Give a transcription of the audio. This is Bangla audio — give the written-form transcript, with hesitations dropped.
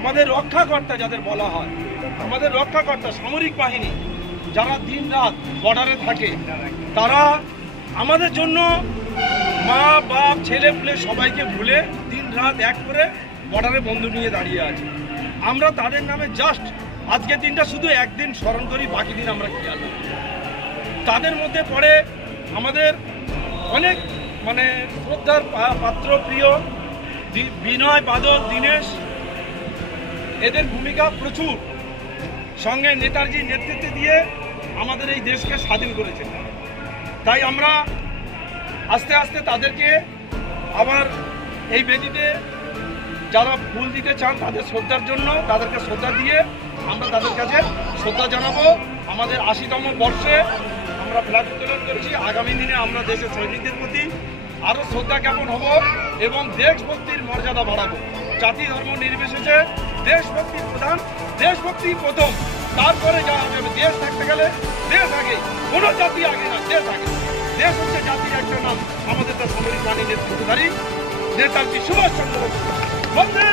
আমাদের রক্ষাকর্তা যাদের বলা হয়, আমাদের রক্ষাকর্তা সামরিক বাহিনী যারা দিন রাত বর্ডারে থাকে, তারা আমাদের জন্য মা বাপ ছেলে পুলে সবাইকে ভুলে দিন রাত এক করে বর্ডারে বন্দুক নিয়ে দাঁড়িয়ে আছে। আমরা তাদের নামে জাস্ট আজকের দিনটা শুধু একদিন স্মরণ করি, বাকি দিন আমরা খেয়াল রাখি। তাদের মধ্যে পড়ে আমাদের অনেক শ্রদ্ধার পাত্র প্রিয় বিনয়, বাদল, দীনেশ, এদের ভূমিকা প্রচুর। সঙ্গে নেতাজির নেতৃত্বে দিয়ে আমাদের এই দেশকে স্বাধীন করেছে। তাই আমরা আস্তে আস্তে তাদেরকে আবার এই বেদিতে যারা ফুল দিতে চান তাদের শ্রদ্ধার জন্য তাদেরকে শ্রদ্ধা দিয়ে আমরা তাদের কাছে শ্রদ্ধা জানাবো। আমাদের ৮০তম বর্ষে আমরা ফ্ল্যাগ উত্তোলন করেছি। আগামী দিনে আমরা দেশের সৈনিকদের প্রতি আরও শ্রদ্ধা জ্ঞাপন হব এবং দেশভক্তির মর্যাদা বাড়াবো। জাতি ধর্ম নির্বিশেষে দেশভক্তির প্রধান, দেশভক্তি প্রথম, তারপরে যা হবে। দেশ থাকতে গেলে দেশ আগে, কোনো জাতি আগে না, দেশ আগে। দেশ হচ্ছে জাতির একটা নাম। আমাদের তার সামরিক বাহিনীর নেতৃত্বধারী নেতাজি সুভাষচন্দ্র বসু। বন্দে